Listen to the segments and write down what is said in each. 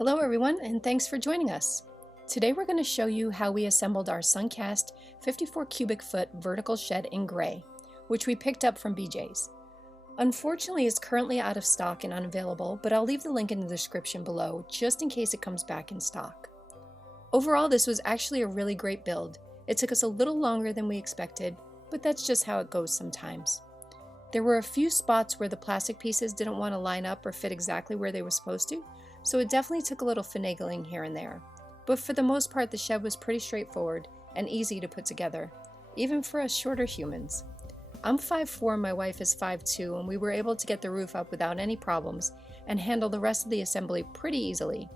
Hello everyone, and thanks for joining us. Today we're going to show you how we assembled our Suncast 54 cubic foot vertical shed in gray, which we picked up from BJ's. Unfortunately, it's currently out of stock and unavailable, but I'll leave the link in the description below just in case it comes back in stock. Overall, this was actually a really great build. It took us a little longer than we expected, but that's just how it goes sometimes. There were a few spots where the plastic pieces didn't want to line up or fit exactly where they were supposed to, so it definitely took a little finagling here and there. But for the most part, the shed was pretty straightforward and easy to put together, even for us shorter humans. I'm 5'4", my wife is 5'2", and we were able to get the roof up without any problems and handle the rest of the assembly pretty easily.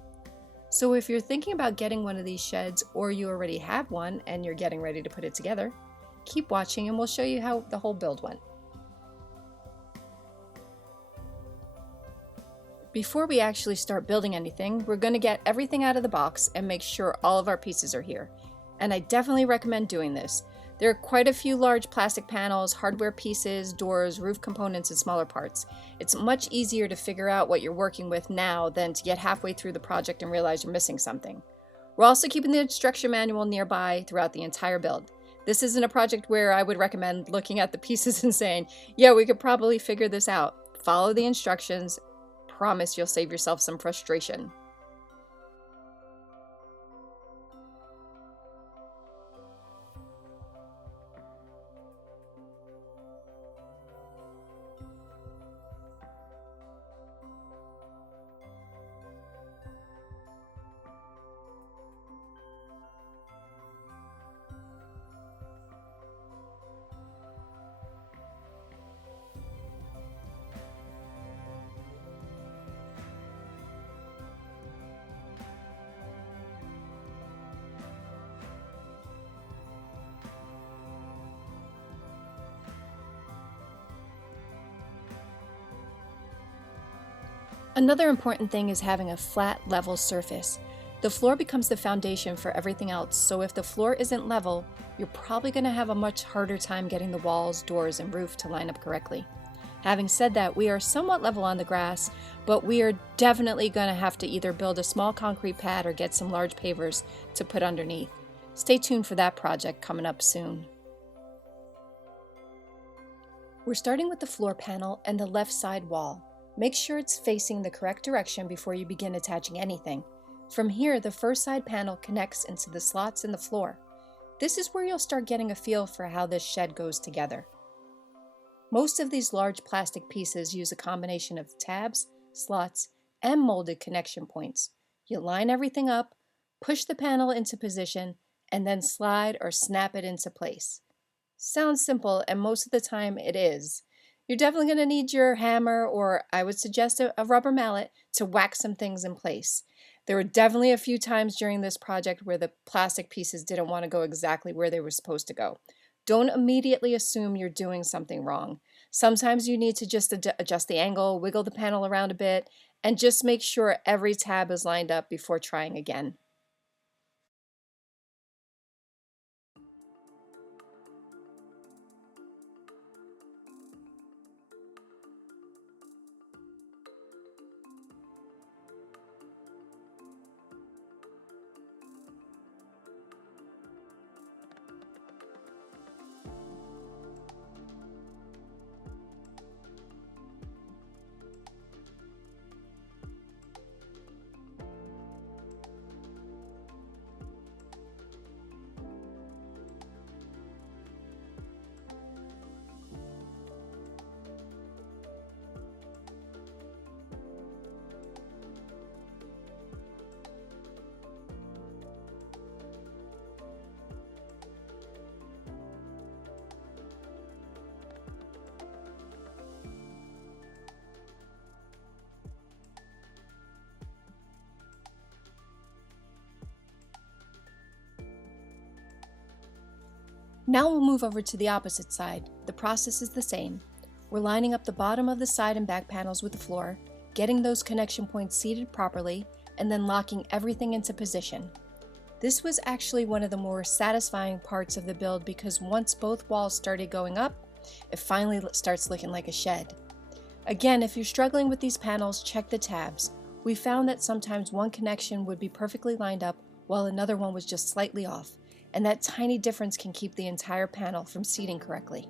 So if you're thinking about getting one of these sheds, or you already have one and you're getting ready to put it together, keep watching and we'll show you how the whole build went. Before we actually start building anything, we're going to get everything out of the box and make sure all of our pieces are here. And I definitely recommend doing this. There are quite a few large plastic panels, hardware pieces, doors, roof components, and smaller parts. It's much easier to figure out what you're working with now than to get halfway through the project and realize you're missing something. We're also keeping the instruction manual nearby throughout the entire build. This isn't a project where I would recommend looking at the pieces and saying, yeah, we could probably figure this out. Follow the instructions. Promise you'll save yourself some frustration. Another important thing is having a flat, level surface. The floor becomes the foundation for everything else, so if the floor isn't level, you're probably going to have a much harder time getting the walls, doors, and roof to line up correctly. Having said that, we are somewhat level on the grass, but we are definitely going to have to either build a small concrete pad or get some large pavers to put underneath. Stay tuned for that project coming up soon. We're starting with the floor panel and the left side wall. Make sure it's facing the correct direction before you begin attaching anything. From here, the first side panel connects into the slots in the floor. This is where you'll start getting a feel for how this shed goes together. Most of these large plastic pieces use a combination of tabs, slots, and molded connection points. You line everything up, push the panel into position, and then slide or snap it into place. Sounds simple, and most of the time it is. You're definitely going to need your hammer, or I would suggest a rubber mallet, to whack some things in place. There were definitely a few times during this project where the plastic pieces didn't want to go exactly where they were supposed to go. Don't immediately assume you're doing something wrong. Sometimes you need to just adjust the angle, wiggle the panel around a bit, and just make sure every tab is lined up before trying again. Now we'll move over to the opposite side. The process is the same. We're lining up the bottom of the side and back panels with the floor, getting those connection points seated properly, and then locking everything into position. This was actually one of the more satisfying parts of the build because once both walls started going up, it finally starts looking like a shed. Again, if you're struggling with these panels, check the tabs. We found that sometimes one connection would be perfectly lined up while another one was just slightly off, and that tiny difference can keep the entire panel from seating correctly.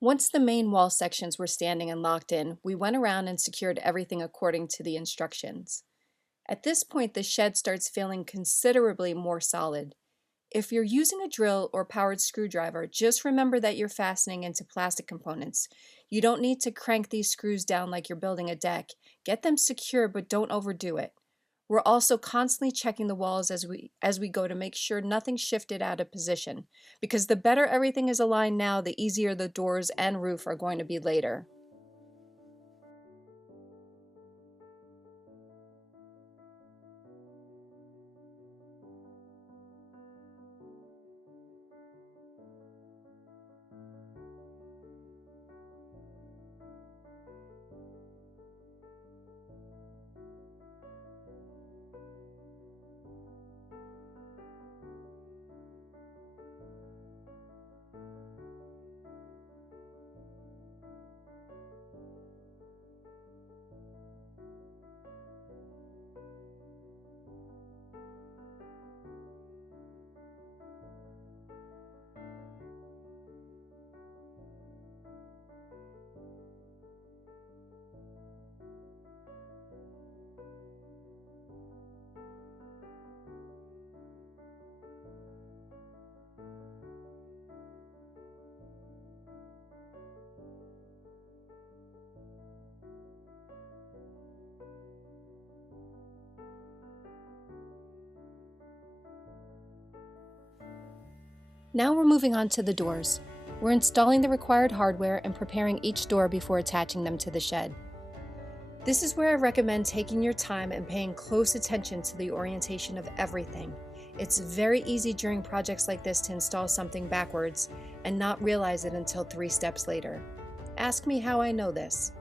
Once the main wall sections were standing and locked in, we went around and secured everything according to the instructions. At this point, the shed starts feeling considerably more solid. If you're using a drill or powered screwdriver, just remember that you're fastening into plastic components. You don't need to crank these screws down like you're building a deck. Get them secure, but don't overdo it. We're also constantly checking the walls as we go to make sure nothing shifted out of position, because the better everything is aligned now, the easier the doors and roof are going to be later. Now we're moving on to the doors. We're installing the required hardware and preparing each door before attaching them to the shed. This is where I recommend taking your time and paying close attention to the orientation of everything. It's very easy during projects like this to install something backwards and not realize it until 3 steps later. Ask me how I know this.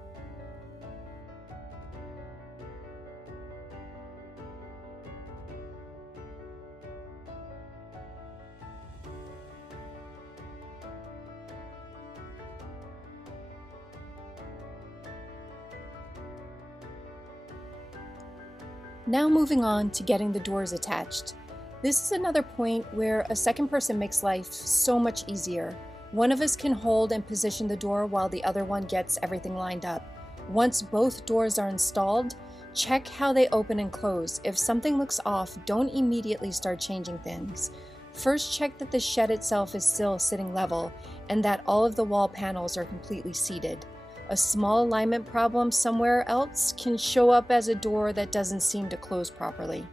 Now moving on to getting the doors attached. This is another point where a second person makes life so much easier. One of us can hold and position the door while the other one gets everything lined up. Once both doors are installed, check how they open and close. If something looks off, don't immediately start changing things. First, check that the shed itself is still sitting level and that all of the wall panels are completely seated. A small alignment problem somewhere else can show up as a door that doesn't seem to close properly.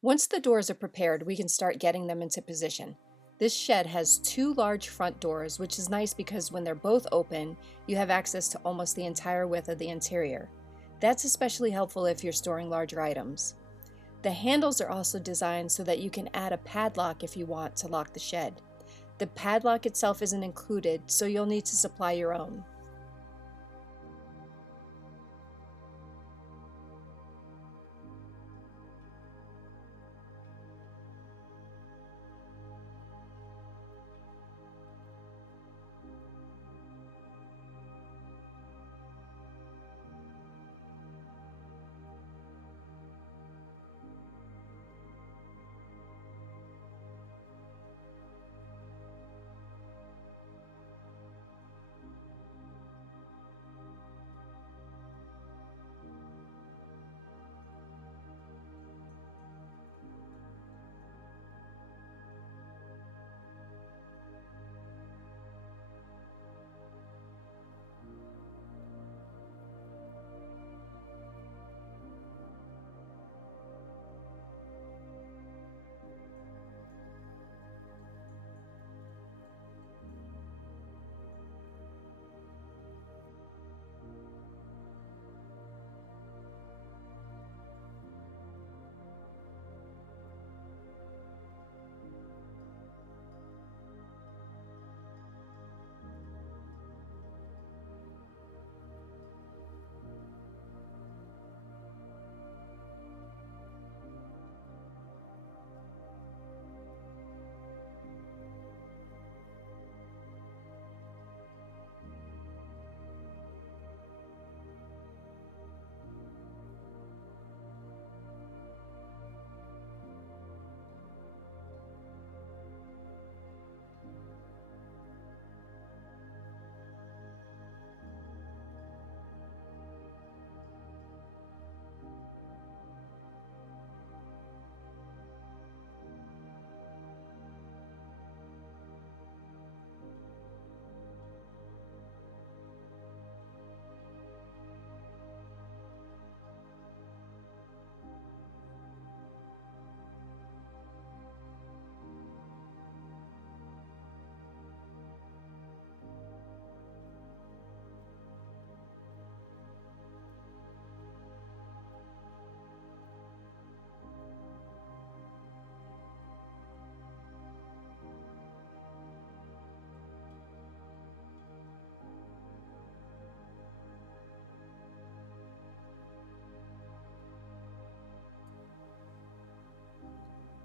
Once the doors are prepared, we can start getting them into position. This shed has two large front doors, which is nice because when they're both open, you have access to almost the entire width of the interior. That's especially helpful if you're storing larger items. The handles are also designed so that you can add a padlock if you want to lock the shed. The padlock itself isn't included, so you'll need to supply your own.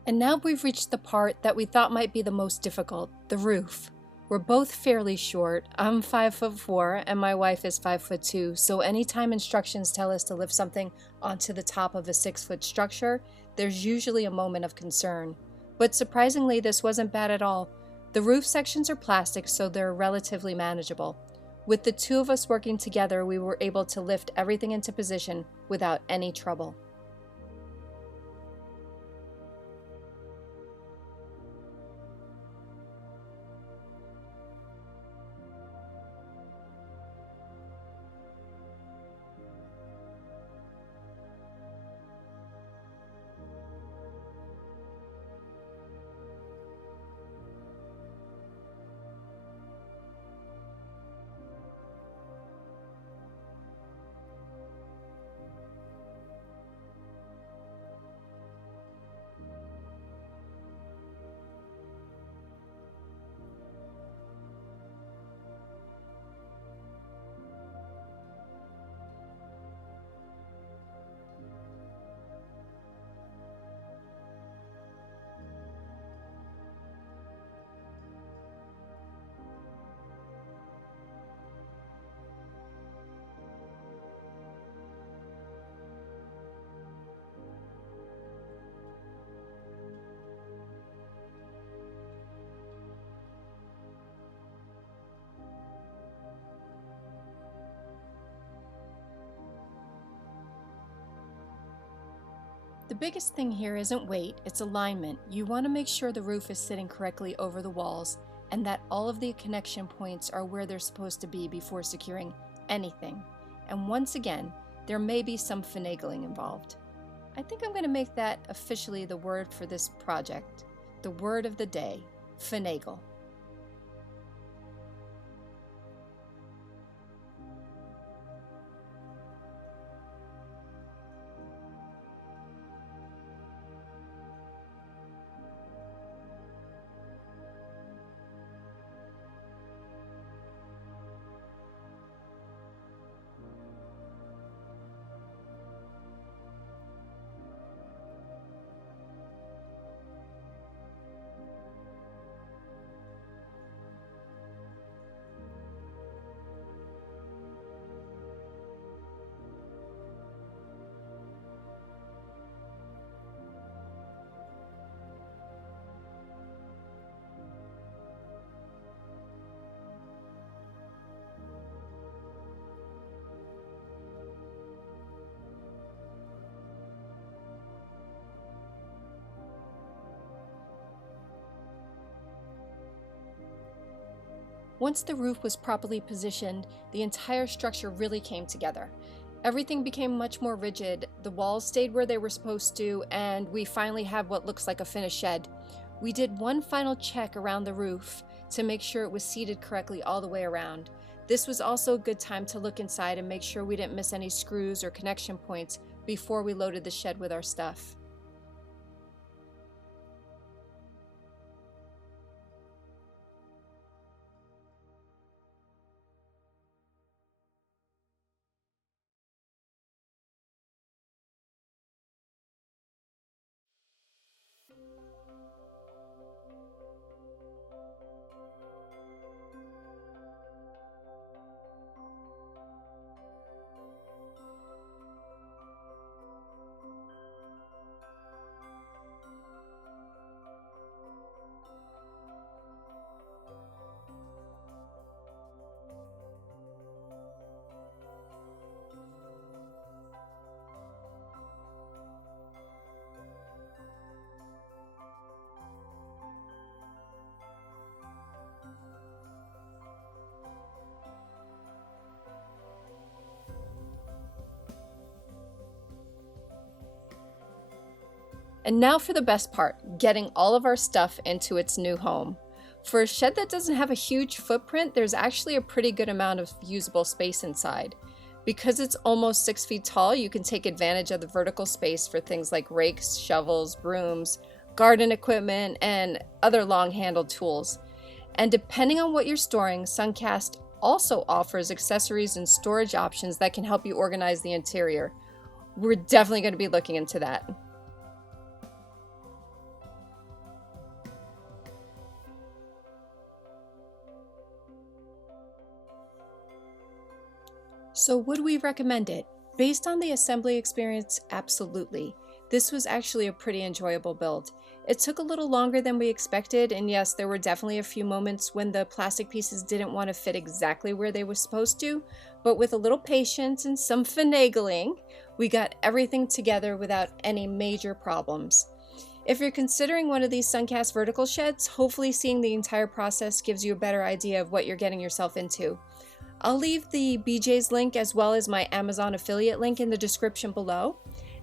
And now we've reached the part that we thought might be the most difficult, the roof. We're both fairly short. I'm 5'4" and my wife is 5'2", so anytime instructions tell us to lift something onto the top of a 6-foot structure, there's usually a moment of concern. But surprisingly, this wasn't bad at all. The roof sections are plastic, so they're relatively manageable. With the two of us working together, we were able to lift everything into position without any trouble. The biggest thing here isn't weight, it's alignment. You want to make sure the roof is sitting correctly over the walls and that all of the connection points are where they're supposed to be before securing anything. And once again, there may be some finagling involved. I think I'm going to make that officially the word for this project. The word of the day, finagle. Once the roof was properly positioned, the entire structure really came together. Everything became much more rigid, the walls stayed where they were supposed to, and we finally have what looks like a finished shed. We did one final check around the roof to make sure it was seated correctly all the way around. This was also a good time to look inside and make sure we didn't miss any screws or connection points before we loaded the shed with our stuff. And now for the best part, getting all of our stuff into its new home. For a shed that doesn't have a huge footprint, there's actually a pretty good amount of usable space inside. Because it's almost 6 feet tall, you can take advantage of the vertical space for things like rakes, shovels, brooms, garden equipment, and other long-handled tools. And depending on what you're storing, Suncast also offers accessories and storage options that can help you organize the interior. We're definitely going to be looking into that. So would we recommend it? Based on the assembly experience, absolutely. This was actually a pretty enjoyable build. It took a little longer than we expected, and yes, there were definitely a few moments when the plastic pieces didn't want to fit exactly where they were supposed to, but with a little patience and some finagling, we got everything together without any major problems. If you're considering one of these Suncast vertical sheds, hopefully seeing the entire process gives you a better idea of what you're getting yourself into. I'll leave the BJ's link as well as my Amazon affiliate link in the description below.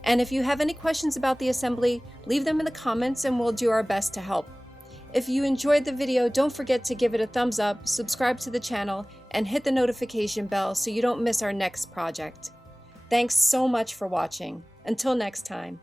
And if you have any questions about the assembly, leave them in the comments and we'll do our best to help. If you enjoyed the video, don't forget to give it a thumbs up, subscribe to the channel, and hit the notification bell so you don't miss our next project. Thanks so much for watching. Until next time.